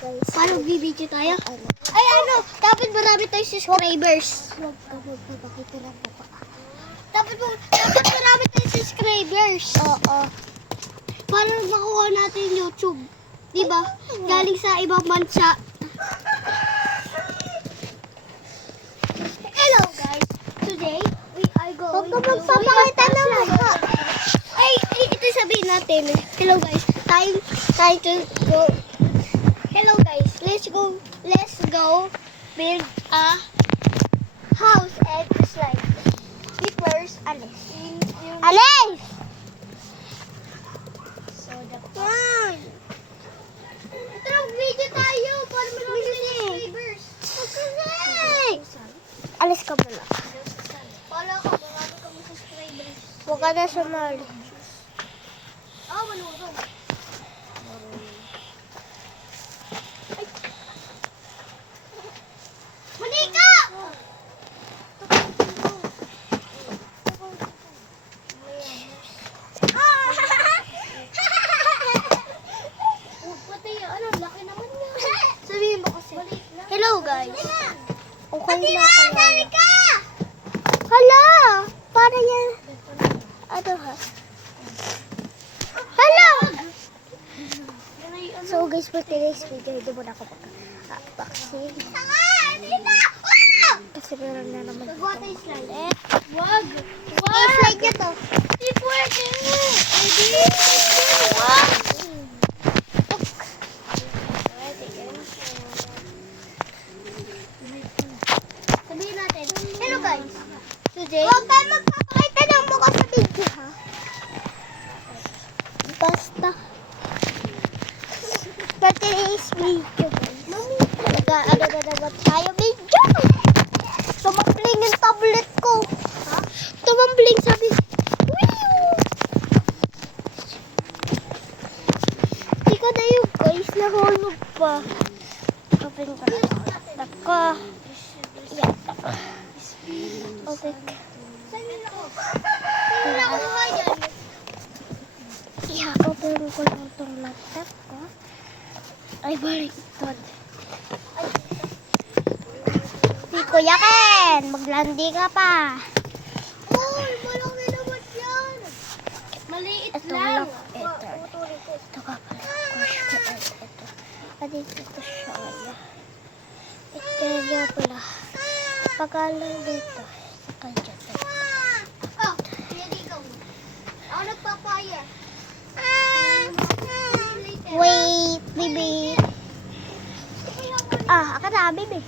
guys. Paano bibidyo tayo? Ay ano, dapat marami tayong subscribers. Huwag ka magpapakita ng mukha. Dapat marami tayong subscribers. Oo. Para makuha natin YouTube. Diba? Galing sa ibang bansa. Hello guys. Today, we are Huwag going ka magpapakita ng mukha. Ay, ito sabihin natin. Hello guys. Time to go. Hello guys. Let's go build a house and slide. But first, alis. Alis! So, ito video tayo para marami tayong subscribers. Okay. Alis ka muna. Wala ka, marami kami subscribers. Huwag ka na sumali. Manurog. Ay. Manika! Laki naman niya. Sabihin mo kasi. Hello guys. Okay na kaya. Hala! Para yan. Ano ha? Hala! So guys, for today's video, hindi mo na ako mag-unboxing. Kasi meron na naman Nagawa tayo itong slide. ulit. Wag! I-slide niya to. Di pwede mo. Wag! Sabihin natin. Hello guys. Today. Huwag kayo magpapakita ng mukha sa video, ha? Basta. For today's video, guys. Nag-ano na naman tayo video. Tumambling yung tablet ko. Ha? Tumambling sabi. Hindi ko na yung guys. Nahulog pa. Open ko na. Nako. Yan. Open. Saan na kuha yan? I-open ko lang itong laptop ko. Ay, baliktad. Si Kuya Ken, maglandi ka pa. Uy, malaki naman yan. Maliit Ito lang. lang. Ito ka pala. Ito. Ito siya. Ito niya pala. Pagalan dito. Saka dyan. Oh, pwede ikaw. Ako nagpapaya. Wait, baby. Aka na, baby.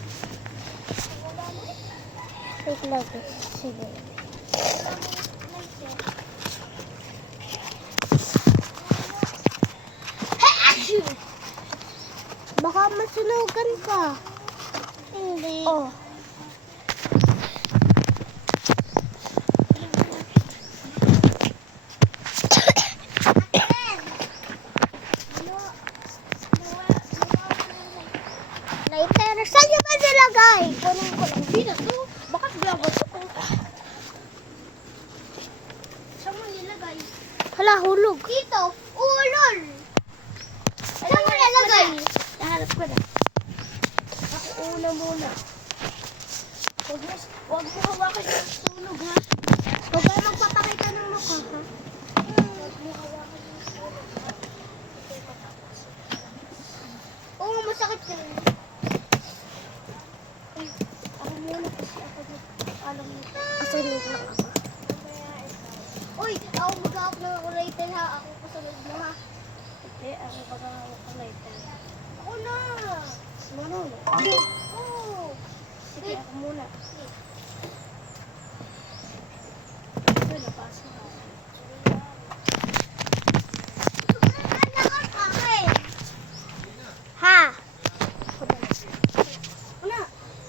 Wait lang. Sige. Baka masunugan ka. Hindi. Oh. Lighter. Saan niyo ba nilagay? Kunin ko lang. Dito to. Bakit blago to? Saan mo nilagay? Hala, hulog. Dito. Ulol. Saan mo nilagay? Nahanap ko na. Ako una muna. Huwag mo hawakan yung sunog ha. Huwag kayo magpapakita ng mukha, ha? Huwag mo hawakan yung sunog. Oo, masakit ka rin. Ako muna kasi ako alam mo. Kasunod lang ako. Uy, ako mag-ahap ng lighter ha. Ako kasunod mo ha. Hindi, ako pag-ahawak ko lighter. Ako na. Manolo. Oo. Sige, ako muna.